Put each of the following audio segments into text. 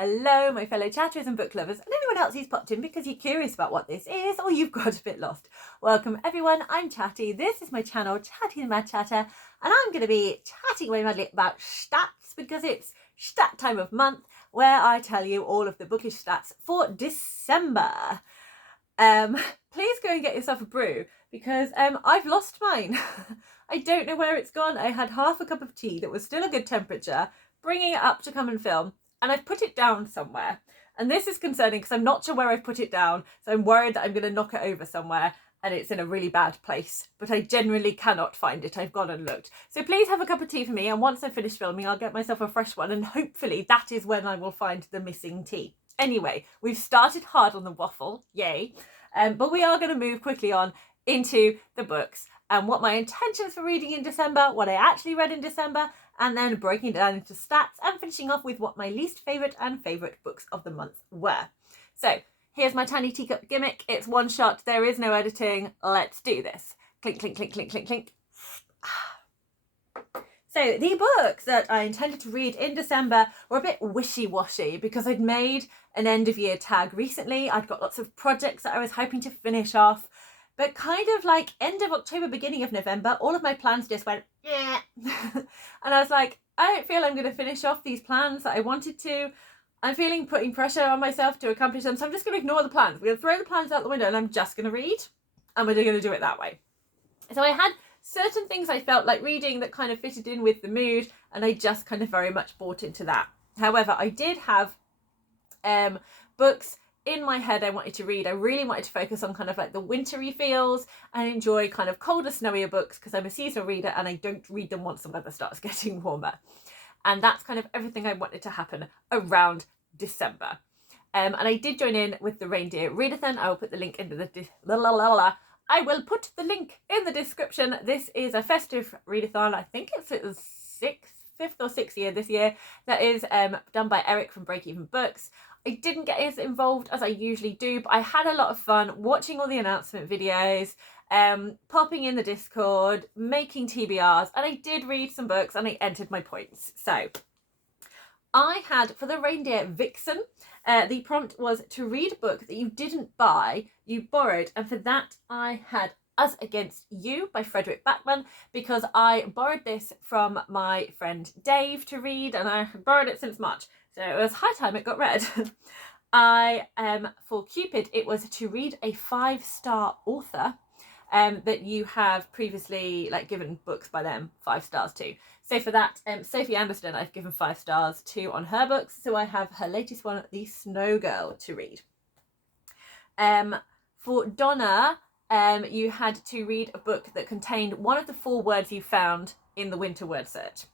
Hello, my fellow chatterers and book lovers, and anyone else who's popped in because you're curious about what this is or you've got a bit lost. Welcome everyone, I'm Chatty, this is my channel, Chatty the Mad Chatter, and I'm going to be chatting away madly about stats because it's stat time of month where I tell you all of the bookish stats for December. Please go and get yourself a brew because I've lost mine. I don't know where it's gone. I had half a cup of tea that was still a good temperature, bringing it up to come and film, and I've put it down somewhere. And this is concerning because I'm not sure where I've put it down, so I'm worried that I'm going to knock it over somewhere and it's in a really bad place. But I generally cannot find it. I've gone and looked. So please have a cup of tea for me, and once I finish filming, I'll get myself a fresh one, and hopefully that is when I will find the missing tea. Anyway, we've started hard on the waffle, yay. But we are going to move quickly on into the books and what my intentions for reading in December, what I actually read in December, and then breaking it down into stats and finishing off with what my least favourite and favourite books of the month were. So here's my tiny teacup gimmick. It's one shot. There is no editing. Let's do this. Clink, clink, clink, clink, clink, clink. So the books that I intended to read in December were a bit wishy-washy because I'd made an end of year tag recently. I'd got lots of projects that I was hoping to finish off. But kind of like end of October, beginning of November, all of my plans just went, yeah. And I was like, I don't feel I'm going to finish off these plans that I wanted to. I'm feeling putting pressure on myself to accomplish them. So I'm just going to ignore the plans. I'm going to throw the plans out the window and I'm just going to read. And we're going to do it that way. So I had certain things I felt like reading that kind of fitted in with the mood. And I just kind of very much bought into that. However, I did have books in my head I wanted to read. I really wanted to focus on kind of like the wintry feels and enjoy kind of colder, snowier books because I'm a seasonal reader and I don't read them once the weather starts getting warmer. And that's kind of everything I wanted to happen around December. And I did join in with the Reindeer Readathon. I will put the link into the I will put the link in the description. This is a festive readathon. I think it's the fifth or sixth year this year. That is done by Eric from Break Even Books. I didn't get as involved as I usually do, but I had a lot of fun watching all the announcement videos, popping in the Discord, making TBRs, and I did read some books and I entered my points. So I had, for the Reindeer Vixen, the prompt was to read a book that you didn't buy, you borrowed, and for that I had Us Against You by Frederick Backman, because I borrowed this from my friend Dave to read, and I had borrowed it since March. So it was high time it got read. For Cupid, it was to read a 5-star author that you have previously given books by them 5 stars to. So for that, Sophie Anderson, I've given 5 stars to on her books. So I have her latest one, The Snow Girl, to read. For Donna, you had to read a book that contained one of the 4 words you found in the winter word search.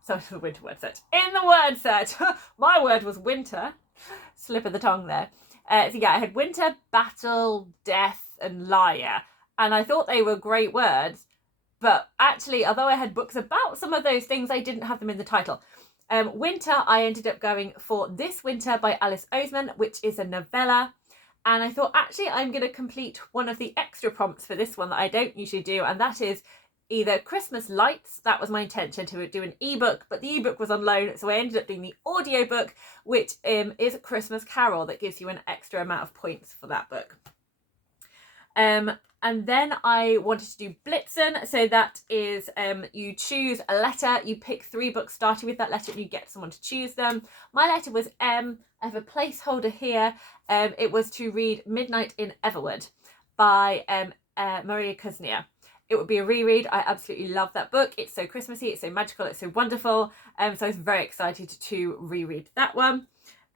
Sorry, the winter word search. In the word search. My word was winter. Slip of the tongue there. So yeah, I had winter, battle, death, and liar. And I thought they were great words. But actually, although I had books about some of those things, I didn't have them in the title. Winter, I ended up going for This Winter by Alice Oseman, which is a novella. And I thought, actually, I'm going to complete one of the extra prompts for this one that I don't usually do. And that is either Christmas Lights. That was my intention, to do an ebook, but the ebook was on loan, so I ended up doing the audiobook, which is a Christmas Carol that gives you an extra amount of points for that book. And then I wanted to do Blitzen, so that is you choose a letter, you pick 3 books starting with that letter and you get someone to choose them. My letter was M. I have a placeholder here. It was to read Midnight in Everwood by Maria Kuznia. It would be a reread. I absolutely love that book. It's so Christmassy, it's so magical, it's so wonderful. So I was very excited to reread that one.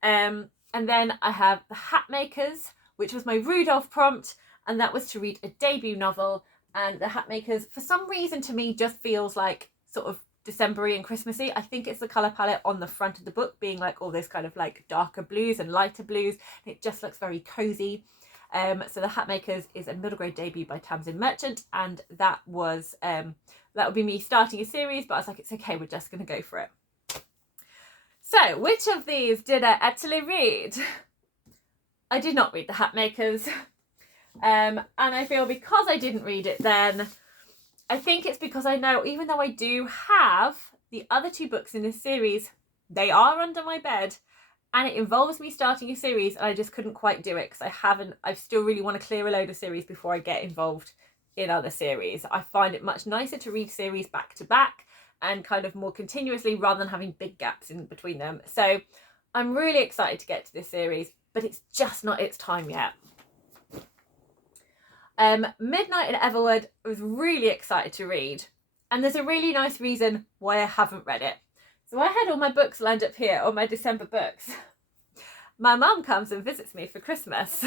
And then I have The Hatmakers, which was my Rudolph prompt, and that was to read a debut novel. And The Hatmakers, for some reason, to me, just feels like sort of December-y and Christmassy. I think it's the colour palette on the front of the book being like all this kind of like darker blues and lighter blues. It just looks very cosy. So The Hatmakers is a middle grade debut by Tamsin Merchant, and that was that would be me starting a series, but I was like, it's okay, we're just going to go for it. So which of these did I actually read? I did not read The Hatmakers, and I feel because I didn't read it then, I think it's because I know, even though I do have the other 2 books in this series, they are under my bed, and it involves me starting a series, and I just couldn't quite do it because I still really want to clear a load of series before I get involved in other series. I find it much nicer to read series back to back and kind of more continuously rather than having big gaps in between them. So I'm really excited to get to this series, but it's just not its time yet. Midnight in Everwood, I was really excited to read, and there's a really nice reason why I haven't read it. So I had all my books lined up here, all my December books. My mum comes and visits me for Christmas.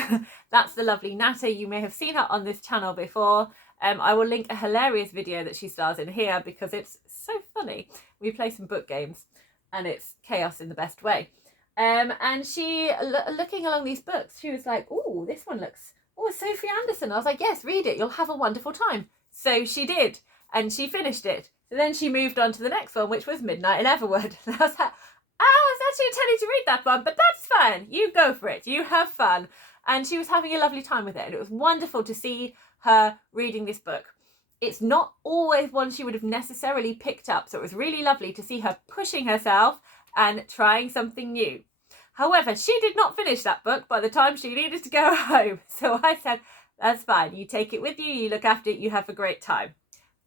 That's the lovely Nata. You may have seen her on this channel before. I will link a hilarious video that she stars in here because it's so funny. We play some book games and it's chaos in the best way. And she, looking along these books, she was like, oh, this one looks, oh, Sophie Anderson. I was like, yes, read it. You'll have a wonderful time. So she did. And she finished it. So then she moved on to the next one, which was Midnight in Everwood. And I was like, I was actually intending to read that one, but that's fine. You go for it. You have fun. And she was having a lovely time with it. And it was wonderful to see her reading this book. It's not always one she would have necessarily picked up. So it was really lovely to see her pushing herself and trying something new. However, she did not finish that book by the time she needed to go home. So I said, that's fine. You take it with you. You look after it. You have a great time.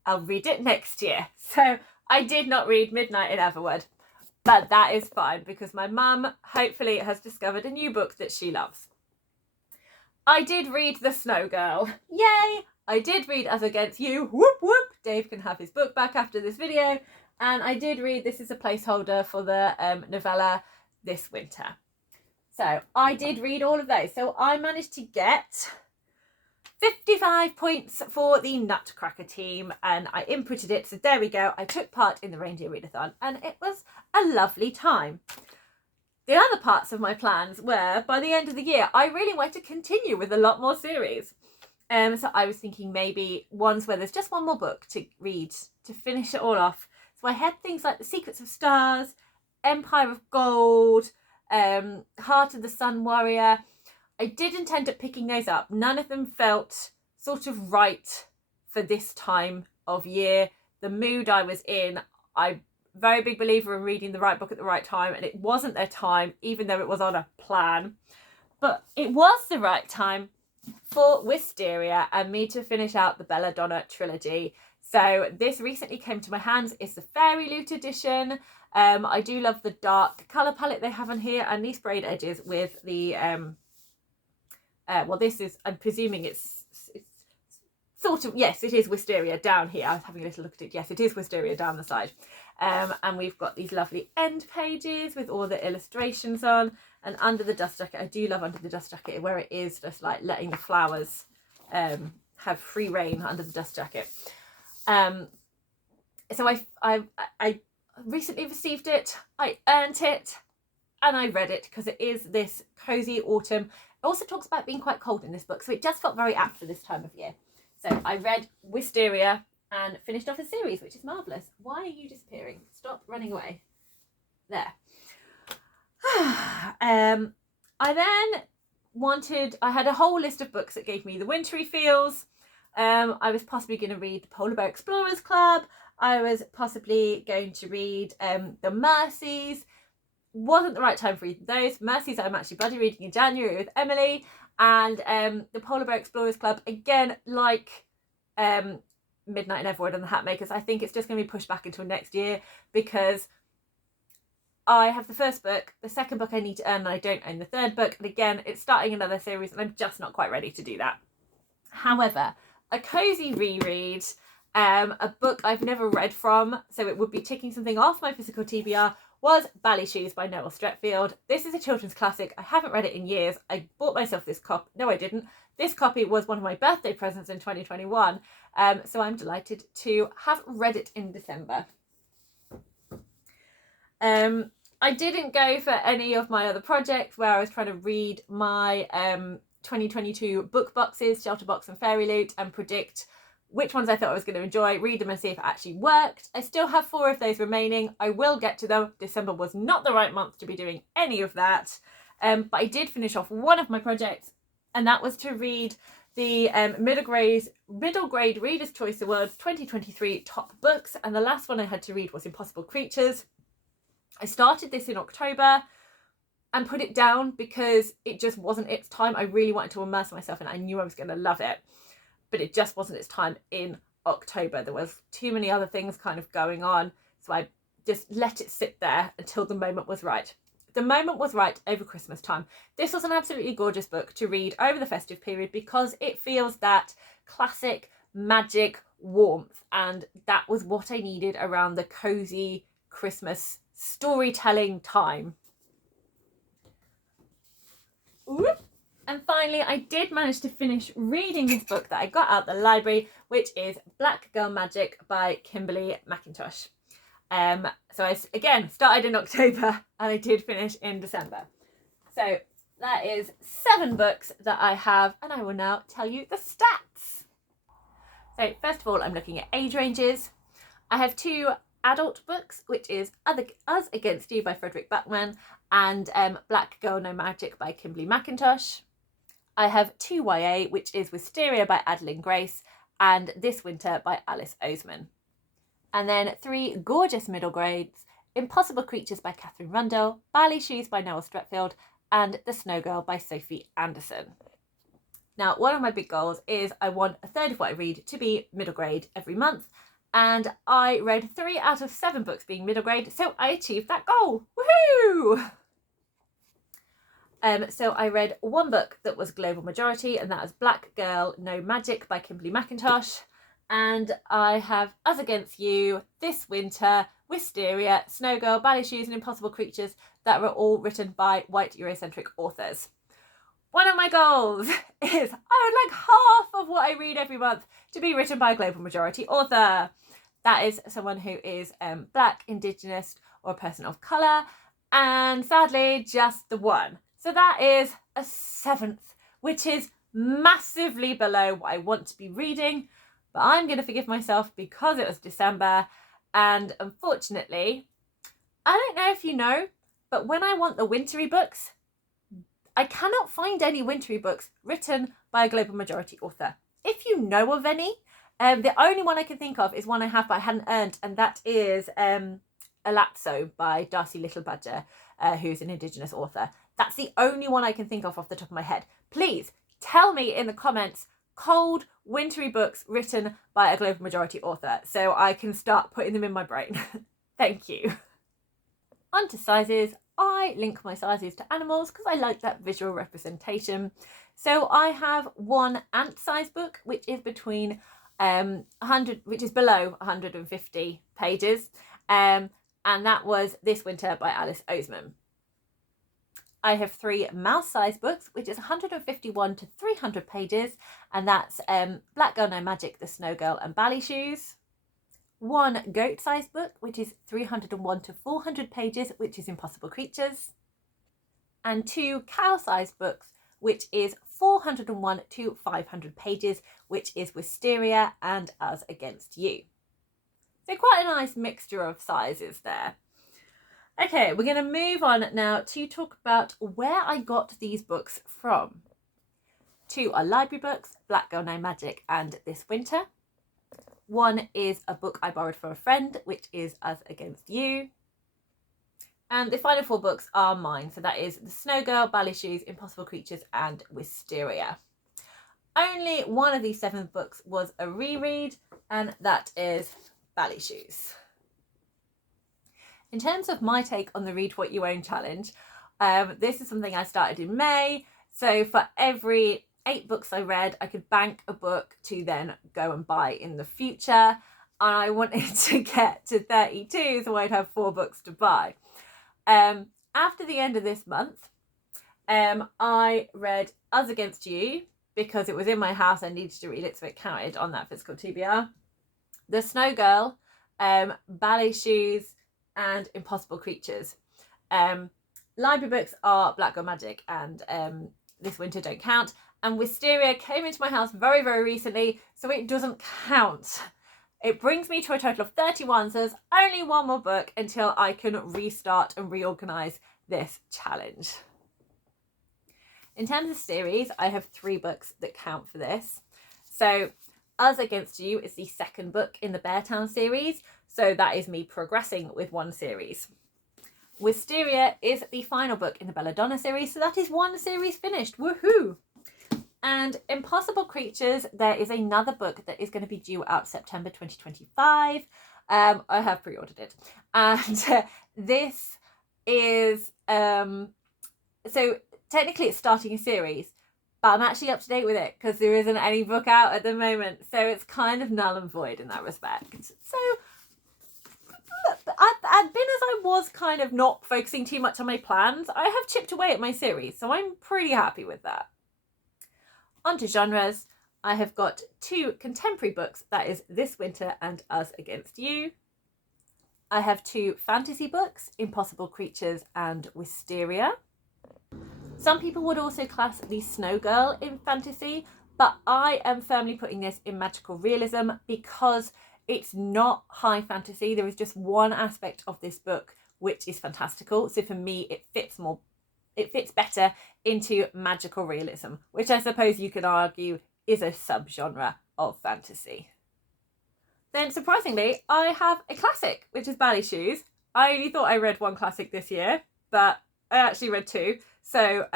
I'll read it next year. So I did not read Midnight in Everwood. But that is fine because my mum hopefully has discovered a new book that she loves. I did read The Snow Girl. Yay! I did read As Against You. Whoop whoop. Dave can have his book back after this video. And I did read This Is a Placeholder for the novella this winter. So I did read all of those. So I managed to get 55 points for the Nutcracker team, and I inputted it, so there we go. I took part in the Reindeer Readathon and it was a lovely time. The other parts of my plans were, by the end of the year, I really want to continue with a lot more series. So I was thinking maybe ones where there's just one more book to read to finish it all off. So I had things like The Secrets of Stars, Empire of Gold, Heart of the Sun Warrior. I didn't end up picking those up. None of them felt sort of right for this time of year. The mood I was in, I'm a very big believer in reading the right book at the right time, and it wasn't their time, even though it was on a plan. But it was the right time for Wisteria and me to finish out the Belladonna trilogy. So this recently came to my hands. It's the Fairy Loot edition. I do love the dark colour palette they have on here and these sprayed edges with the... well, this is, I'm presuming it's sort of, yes, it is Wisteria down here. I was having a little look at it. Yes, it is Wisteria down the side. And we've got these lovely end pages with all the illustrations on. And under the dust jacket, I do love under the dust jacket where it is just like letting the flowers have free reign under the dust jacket. So I recently received it. I earned it. And I read it because it is this cozy autumn. It also talks about being quite cold in this book, so it just felt very apt for this time of year. So I read Wisteria and finished off a series, which is marvellous. Why are you disappearing? Stop running away. There. I then I had a whole list of books that gave me the wintry feels. I was possibly going to read the Polar Bear Explorers Club. I was possibly going to read The Mercies. Wasn't the right time for either of those. Mercies I'm actually buddy reading in January with Emily, and the Polar Bear Explorers Club, again, like Midnight in Everwood and the Hatmakers, I think it's just going to be pushed back until next year because I have the first book, the second book I need to earn, and I don't own the third book, and again, it's starting another series and I'm just not quite ready to do that. However, a cozy reread, a book I've never read from, so it would be ticking something off my physical TBR, was Ballet Shoes by Noel Streatfeild. This is a children's classic. I haven't read it in years. I bought myself this copy. No, I didn't. This copy was one of my birthday presents in 2021. So I'm delighted to have read it in December. I didn't go for any of my other projects where I was trying to read my 2022 book boxes, Shelter Box and Fairy Loot, and predict which ones I thought I was going to enjoy, read them and see if it actually worked. I still have 4 of those remaining. I will get to them. December was not the right month to be doing any of that. But I did finish off one of my projects, and that was to read the middle grade Reader's Choice Awards 2023 top books. And the last one I had to read was Impossible Creatures. I started this in October. and put it down because it just wasn't its time. I really wanted to immerse myself and I knew I was going to love it, but it just wasn't its time in October. There was too many other things kind of going on, so I just let it sit there until the moment was right. The moment was right over Christmas time. This was an absolutely gorgeous book to read over the festive period because it feels that classic magic warmth, and that was what I needed around the cozy Christmas storytelling time. Ooh. And finally, I did manage to finish reading this book that I got out the library, which is Black Girl Magic by Kimberly McIntosh. So I, again, started in October and I did finish in December. So that is 7 books that I have, and I will now tell you the stats. So first of all, I'm looking at age ranges. I have 2 adult books, which is Us Against You by Frederick Backman and Black Girl No Magic by Kimberly McIntosh. I have 2 YA, which is Wisteria by Adeline Grace and This Winter by Alice Oseman. And then 3 gorgeous middle grades, Impossible Creatures by Catherine Rundell, Ballet Shoes by Noel Stretfield, and The Snow Girl by Sophie Anderson. Now, one of my big goals is I want a third of what I read to be middle grade every month, and I read 3 out of 7 books being middle grade, so I achieved that goal. Woohoo! So I read 1 book that was global majority, and that was Black Girl No Magic by Kimberly McIntosh. And I have Us Against You, This Winter, Wisteria, Snow Girl, Ballet Shoes and Impossible Creatures that were all written by white Eurocentric authors. One of my goals is I would like half of what I read every month to be written by a global majority author. That is someone who is Black, Indigenous or a person of colour, and sadly just the one. So that is a 7th, which is massively below what I want to be reading, but I'm going to forgive myself because it was December, and unfortunately, I don't know if you know, but when I want the wintry books, I cannot find any wintry books written by a global majority author. If you know of any, the only one I can think of is one I have but I hadn't earned, and that is Alazzo by Darcy Littlebadger, who's an Indigenous author. That's the only one I can think of off the top of my head. Please tell me in the comments cold, wintry books written by a global majority author so I can start putting them in my brain. Thank you. On to sizes. I link my sizes to animals because I like that visual representation. So I have 1 ant size book, which is between 100, which is below 150 pages. And that was This Winter by Alice Oseman. I have 3 mouse-sized books, which is 151 to 300 pages, and that's Black Girl No Magic, The Snow Girl and Ballet Shoes. 1 goat-sized book, which is 301 to 400 pages, which is Impossible Creatures. And 2 cow-sized books, which is 401 to 500 pages, which is Wisteria and Us Against You. So quite a nice mixture of sizes there. Okay, we're going to move on now to talk about where I got these books from. 2 are library books, Black Girl No Magic and This Winter. 1 is a book I borrowed from a friend, which is Us Against You. And the final 4 books are mine, so that is The Snow Girl, Ballet Shoes, Impossible Creatures and Wisteria. Only one of these 7 books was a reread, and that is Ballet Shoes. In terms of my take on the Read What You Own challenge, this is something I started in May. So for every 8 books I read, I could bank a book to then go and buy in the future. And I wanted to get to 32, so I'd have 4 books to buy. After the end of this month, I read Us Against You because it was in my house. I needed to read it, so it counted on that physical TBR. The Snow Girl, Ballet Shoes, and Impossible Creatures. Library books are Black Girl Magic and This Winter don't count. And Wisteria came into my house very, very recently, so it doesn't count. It brings me to a total of 31, so there's only 1 more book until I can restart and reorganise this challenge. In terms of series, I have 3 books that count for this. So Us Against You is the 2nd book in the Beartown series, so that is me progressing with 1 series. Wisteria is the final book in the Belladonna series, so that is one series finished. Woohoo! And Impossible Creatures, there is another book that is going to be due out September 2025. I have pre-ordered it. And this is, so technically it's starting a series, but I'm actually up to date with it because there isn't any book out at the moment. So it's kind of null and void in that respect. So I've been as I was kind of not focusing too much on my plans, I have chipped away at my series. So I'm pretty happy with that. On to genres. I have got 2 contemporary books, that is This Winter and Us Against You. I have 2 fantasy books, Impossible Creatures and Wisteria. Some people would also class The Snow Girl in fantasy, but I am firmly putting this in magical realism because it's not high fantasy. There is just one aspect of this book which is fantastical. So for me, it fits better into magical realism, which I suppose you could argue is a subgenre of fantasy. Then surprisingly, I have a classic, which is Ballet Shoes. I only thought I read 1 classic this year, but I actually read 2. So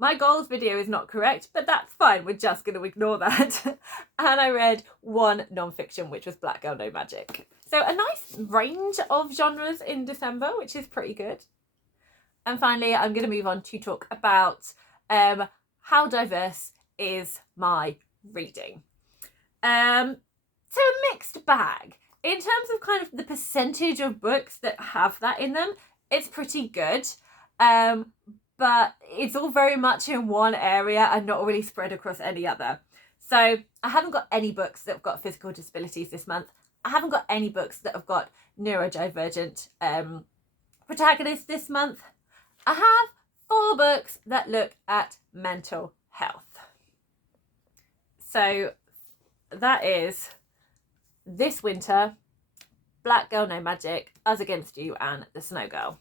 my goals video is not correct, but that's fine. We're just going to ignore that. And I read 1 non-fiction, which was Black Girl No Magic. So a nice range of genres in December, which is pretty good. And finally, I'm going to move on to talk about how diverse is my reading. So a mixed bag. In terms of kind of the percentage of books that have that in them, it's pretty good. But it's all very much in one area and not really spread across any other. So I haven't got any books that have got physical disabilities this month. I haven't got any books that have got neurodivergent protagonists this month. I have 4 books that look at mental health. So that is This Winter, Black Girl No Magic, Us Against You, and The Snow Girl.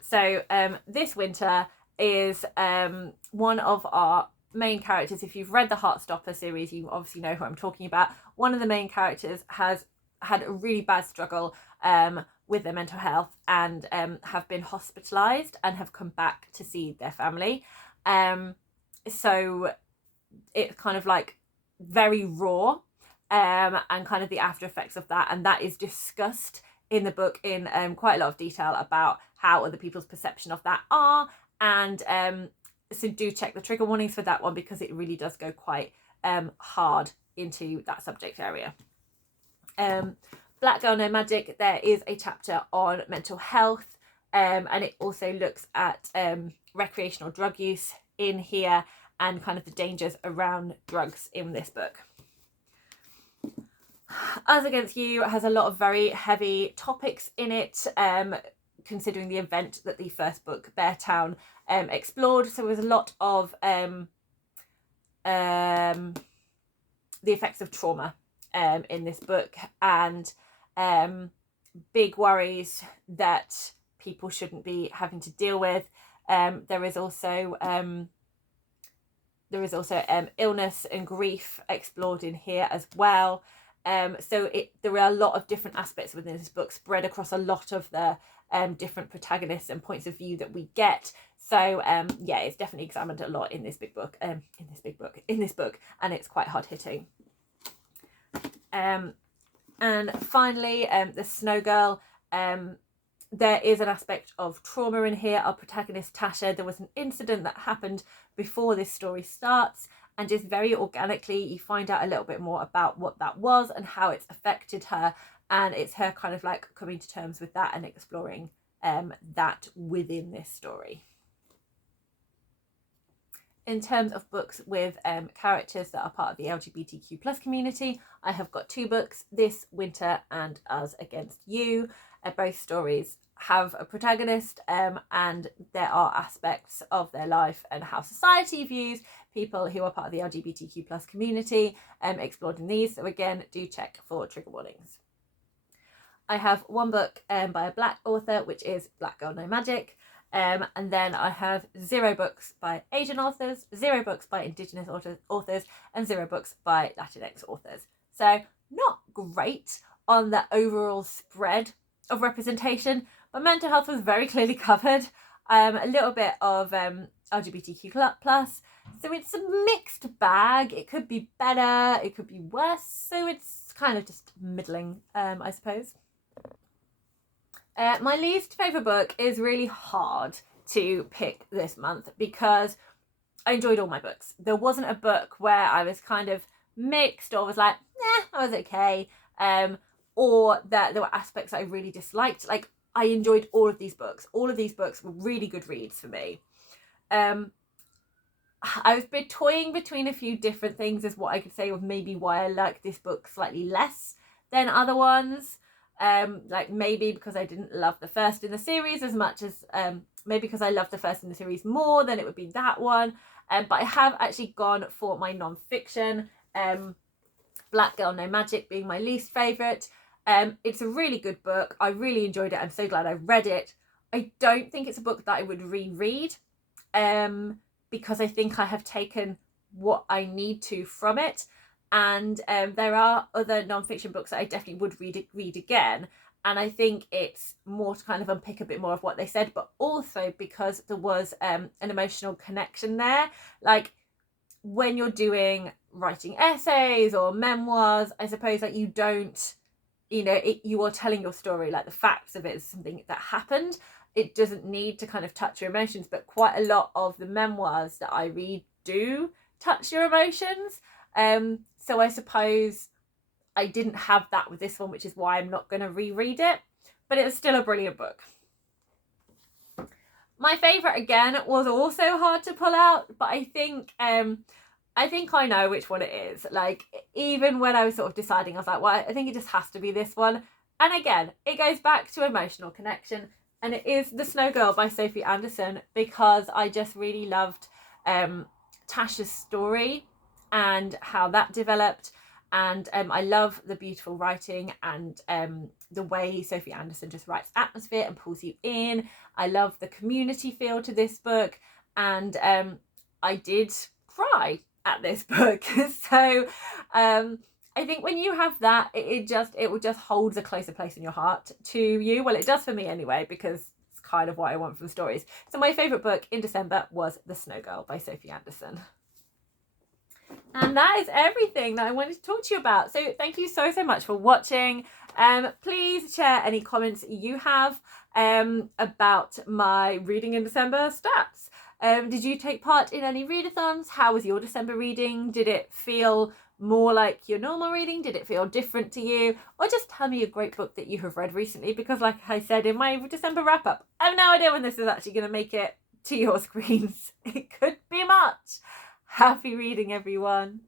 So This Winter is one of our main characters. If you've read the Hearstopper series, you obviously know who I'm talking about. One of the main characters has had a really bad struggle with their mental health and have been hospitalised and have come back to see their family. So it's kind of like very raw and kind of the after effects of that. And that is discussed in the book in quite a lot of detail about how other people's perception of that are. And so do check the trigger warnings for that one because it really does go quite hard into that subject area. Black Girl No Magic, there is a chapter on mental health and it also looks at recreational drug use in here and kind of the dangers around drugs in this book. Us Against You has a lot of very heavy topics in it, considering the event that the first book, Bear Town, explored. So there was a lot of the effects of trauma in this book and big worries that people shouldn't be having to deal with. There is also illness and grief explored in here as well. So there are a lot of different aspects within this book spread across a lot of the different protagonists and points of view that we get. So yeah, it's definitely examined a lot in this book, and it's quite hard hitting. And finally, The Snow Girl. There is an aspect of trauma in here. Our protagonist Tasha, there was an incident that happened before this story starts, and just very organically you find out a little bit more about what that was and how it's affected her, and it's her kind of like coming to terms with that and exploring that within this story. In terms of books with characters that are part of the LGBTQ+ community, I have got 2 books, This Winter and Us Against You. Both stories have a protagonist and there are aspects of their life and how society views people who are part of the LGBTQ+ community explored in these. So again, do check for trigger warnings. I have 1 book by a Black author, which is Black Girl No Magic. And then I have 0 books by Asian authors, 0 books by Indigenous authors, and 0 books by Latinx authors. So not great on the overall spread of representation, but my mental health was very clearly covered. A little bit of LGBTQ plus. So it's a mixed bag. It could be better, it could be worse. So it's kind of just middling, I suppose. My least favourite book is really hard to pick this month because I enjoyed all my books. There wasn't a book where I was kind of mixed or was like, I was okay. Or that there were aspects I really disliked. Like, I enjoyed all of these books. All of these books were really good reads for me. I was toying between a few different things as what I could say of maybe why I like this book slightly less than other ones. Like maybe because I didn't love the first in the series as much as maybe because I loved the first in the series more, then it would be that one. But I have actually gone for my non-fiction, Black Girl No Magic being my least favourite. It's a really good book. I really enjoyed it. I'm so glad I read it. I don't think it's a book that I would reread because I think I have taken what I need to from it. And there are other non-fiction books that I definitely would read again. And I think it's more to kind of unpick a bit more of what they said, but also because there was an emotional connection there. Like when you're writing essays or memoirs, I suppose that you don't, you are telling your story, like the facts of it is something that happened. It doesn't need to kind of touch your emotions, but quite a lot of the memoirs that I read do touch your emotions. So I suppose I didn't have that with this one, which is why I'm not going to reread it, but it was still a brilliant book. My favourite again was also hard to pull out, but I think I know which one it is. Like, even when I was sort of deciding, I was like, well, I think it just has to be this one. And again, it goes back to emotional connection, and it is The Snow Girl by Sophie Anderson, because I just really loved Tasha's story and how that developed. And I love the beautiful writing and the way Sophie Anderson just writes atmosphere and pulls you in. I love the community feel to this book, and I did cry at this book. So I think when you have that, it will just hold a closer place in your heart to you. Well, it does for me anyway, because it's kind of what I want from stories. So my favourite book in December was The Snow Girl by Sophie Anderson. And that is everything that I wanted to talk to you about. So thank you so much for watching. Please share any comments you have about my reading in December stats. Did you take part in any readathons? How was your December reading? Did it feel more like your normal reading? Did it feel different to you? Or just tell me a great book that you have read recently, because like I said in my December wrap up, I have no idea when this is actually going to make it to your screens. It could be March. Happy reading, everyone.